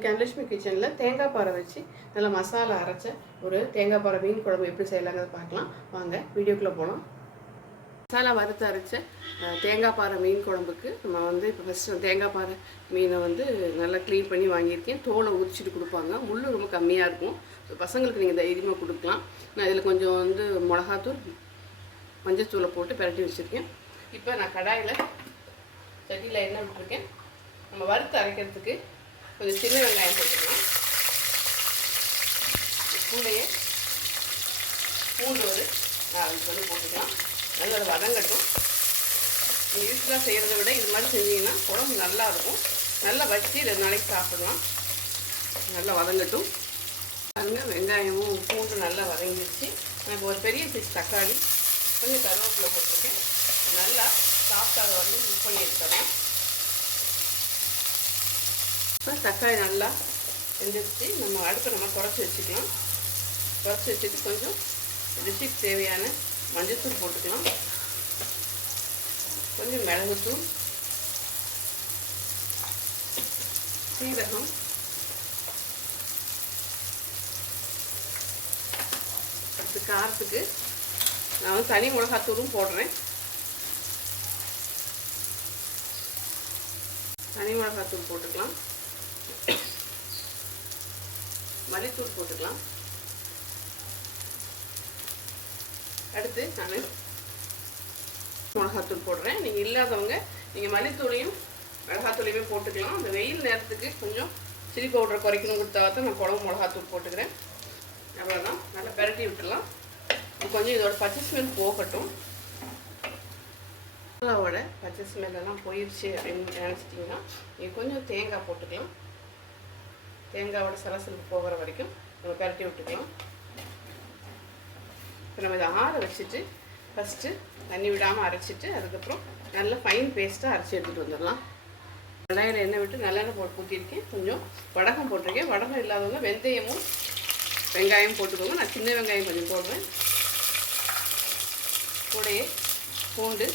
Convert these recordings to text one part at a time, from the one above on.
கனலட்சுமி கிச்சனில் தேங்காய் பாறை வச்சு நல்லா மசாலா அரைச்ச ஒரு தேங்காய் பாறை மீன் குழம்பு எப்படி செய்யலாங்கிறத பார்க்கலாம். வாங்க வீடியோக்குள்ளே போகலாம் மசாலா வறுத்து அரைச்ச தேங்காய் பாறை மீன் குழம்புக்கு நம்ம வந்து இப்போ ஃபஸ்ட்டு தேங்காய் பாறை மீனை வந்து நல்லா க்ளீன் பண்ணி வாங்கியிருக்கேன். தோலை உரிச்சிட்டு கொடுப்பாங்க. முள் ரொம்ப கம்மியாக இருக்கும். ஸோ பசங்களுக்கு நீங்கள் தைரியமாக கொடுக்கலாம். நான் இதில் கொஞ்சம் வந்து மிளகாத்தூள் மஞ்சத்தூளை போட்டு பிரட்டி வச்சுருக்கேன். இப்போ நான் கடாயில் சட்டியில் எண்ணெய் விட்டுருக்கேன். நம்ம வறுத்து அரைக்கிறதுக்கு கொஞ்சம் சின்ன வெங்காயம் போட்டுக்கலாம் கூடையே பூண்டு ஒரு நாலு வந்து போட்டுக்கலாம். நல்லா அதை வதங்கட்டும் நீங்கள் யூஸ்வலாக செய்கிறத விட இது மாதிரி செஞ்சீங்கன்னா குழம்பு நல்லாயிருக்கும் நல்லா வச்சு ரெண்டு நாளைக்கு சாப்பிடலாம். நல்லா வதங்கட்டும் அங்கே வெங்காயமும் பூண்டு நல்லா வதங்கிடுச்சு. நான் இப்போ ஒரு பெரிய சைஸ் தக்காளி கொஞ்சம் கருவேப்பிலை போட்டிருக்கேன். நல்லா சாப்பிட்டாக வந்து குக் பண்ணி எடுத்துறேன் இப்போ தக்காளி நல்லா வெந்துருச்சு நம்ம அடுப்பு நம்ம குறைச்சி வச்சுக்கலாம். குறைச்சி வச்சுட்டு கொஞ்சம் ருசிக்கு தேவையான மஞ்சத்தூள் போட்டுக்கலாம். கொஞ்சம் மிளகுத்தூள் சீரகம் அடுத்து காரத்துக்கு நான் வந்து தனி மிளகாத்தூளும் போடுறேன். தனி மிளகாத்தூள் போட்டுக்கலாம். மல்லித்தூள் போட்டுக்கலாம். அடுத்து நான் மிளகாத்தூள் போடுறேன். நீங்கள் இல்லாதவங்க நீங்கள் மல்லித்தூளையும் மிளகாத்தூளையுமே போட்டுக்கலாம். அந்த வெயில் நேரத்துக்கு கொஞ்சம் சில்லி பவுடரை குறைக்கணும் கொடுத்தா தான் நான் குழம்பு மிளகாத்தூள் போட்டுக்கிறேன். அவ்வளோதான் நல்லா பெரட்டி விட்டுடலாம். கொஞ்சம் இதோட பச்சை ஸ்மெல் போகட்டும். மசாலாவோட பச்சை ஸ்மெல்லாம் போயிடுச்சு அப்படின்னு நினச்சிட்டிங்கன்னா நீங்கள் கொஞ்சம் தேங்காய் போட்டுக்கலாம். தேங்காவோட சலசலுக்கு போகிற வரைக்கும் நம்ம பரட்டி விட்டுக்கலாம் இப்போ நம்ம இதை ஆற வச்சுட்டு ஃபஸ்ட்டு தண்ணி விடாமல் அரைச்சிட்டு அதுக்கப்புறம் நல்ல ஃபைன் பேஸ்ட்டாக அரைச்சி எடுத்துகிட்டு வந்துடலாம். கடாயில் எண்ணெய் விட்டு நல்லெண்ணெய் போட்டு ஊற்றிருக்கேன் கொஞ்சம் வடகம் போட்டிருக்கேன். வடகம் இல்லாதவங்க வெந்தயமும் வெங்காயம் போட்டுக்கோங்க. நான் சின்ன வெங்காயம் கொஞ்சம் போடுவேன் கூடையே பூண்டு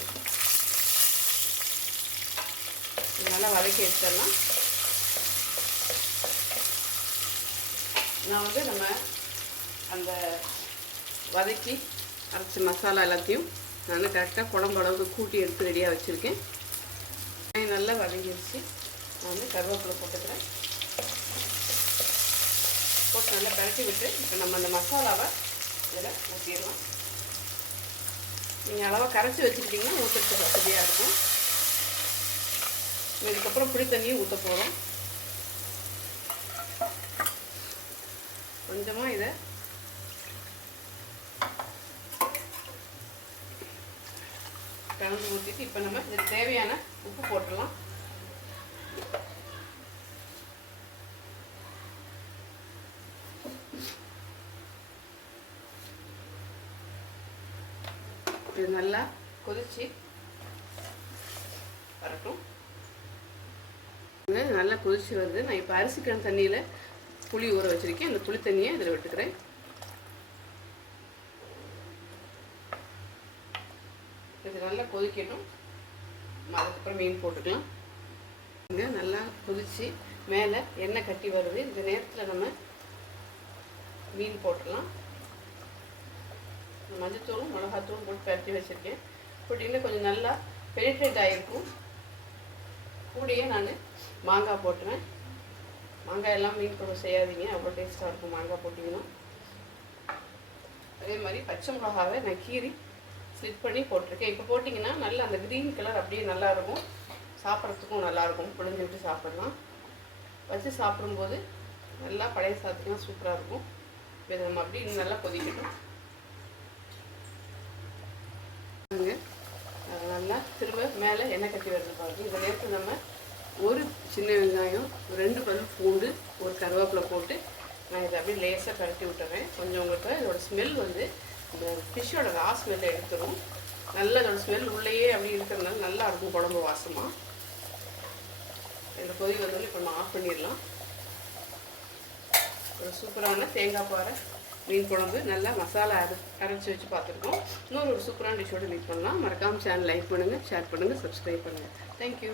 நல்லா வதக்கி எடுத்துடலாம். நான் வந்து நம்ம அந்த வதக்கி அரைச்ச மசாலா எல்லாத்தையும் நான் கரெக்டாக குழம்பு அளவுக்கு கூட்டி எடுத்து ரெடியாக வச்சுருக்கேன். நல்லா வதங்கிடுச்சு நான் வந்து கருவேப்பிலை போட்டுக்கிறேன். போட்டு நல்லா பரட்டி விட்டு இப்போ நம்ம அந்த மசாலாவை இதில் ஊற்றிடலாம் நீங்கள் அளவாக கரைச்சி வச்சுக்கிட்டிங்கன்னா ஊற்றுறதுக்கு வசதியாக இருக்கும். இதுக்கப்புறம் புளி தண்ணியும் ஊற்ற போகிறோம் கொஞ்சமாக இதை கலந்து ஊற்றிட்டு இப்போ நம்ம இதுக்கு தேவையான உப்பு போட்டுடலாம். இது நல்லா கொதிச்சு வரட்டும். நல்லா கொதிச்சு வருது. நான் இப்போ அரிசிக்கிழங்கு தண்ணியில் புளி ஊற வச்சுருக்கேன். அந்த புளி தண்ணியை இதில் விட்டுக்கிறேன். இது நல்லா கொதிக்கணும் அதுக்கப்புறம் மீன் போட்டுக்கலாம். இங்கே நல்லா கொதித்து மேலே எண்ணெய் கட்டி வருது. இந்த நேரத்தில் நம்ம மீன் போட்டுடலாம் மஞ்சத்தூளும் மிளகாத்தூளும் போட்டு பரட்டி வச்சுருக்கேன். போட்டிங்கன்னா கொஞ்சம் நல்லா பெனிட்ரேட் ஆகிருக்கும். கூடயே நான் மாங்காய் போட்டுவேன். மாங்காய் எல்லாம் மீன் குழம்பு செய்யாதீங்க. அவ்வளோ டேஸ்ட்டாக இருக்கும் மாங்காய் போட்டிங்கன்னா. அதே மாதிரி பச்சை மிளகாவை நான் கீறி ஸ்லிட் பண்ணி போட்டிருக்கேன். இப்போ போட்டிங்கன்னா நல்லா அந்த க்ரீன் கலர் அப்படியே நல்லாயிருக்கும் சாப்பிட்றதுக்கும் நல்லாயிருக்கும் புழிஞ்சு விட்டு சாப்பிட்லாம். வச்சு சாப்பிடும்போது நல்லா பழைய சாதத்துக்குலாம் சூப்பராக இருக்கும். இப்போ நம்ம அப்படியே இன்னும் நல்லா கொதிக்கட்டும். நல்லா திரும்ப மேலே எண்ணெய் கட்டி வருது பாருங்க. இந்த நேரத்தில் நம்ம ஒரு சின்ன வெங்காயம் ரெண்டு பல் பூண்டு ஒரு கருவேப்பிலை போட்டு நான் இதை அப்படியே லேசாக கரட்டி விட்டுறேன். கொஞ்சம் உங்களுக்கு இதோட ஸ்மெல் வந்து இந்த ஃபிஷ்ஷோட ரா ஸ்மெல்லை எடுத்துரும். நல்லா இதோட ஸ்மெல் உள்ளேயே அப்படி இருக்கிறதுனால நல்லா இருக்கும் குழம்பு வாசமாக இந்த கொதி வந்தோடனே இப்போ நம்ம ஆஃப் பண்ணிடலாம். ஒரு சூப்பரான தேங்காய் பாறை மீன் குழம்பு நல்லா மசாலா அரை அரைச்சி வச்சு பார்த்துருக்கோம். இன்னொரு ஒரு சூப்பரான டிஷ்ஷோடு மீட் பண்ணலாம். மறக்காமல் சேனல் லைக் பண்ணுங்கள் ஷேர் பண்ணுங்கள் சப்ஸ்கிரைப் பண்ணுங்கள் தேங்க்யூ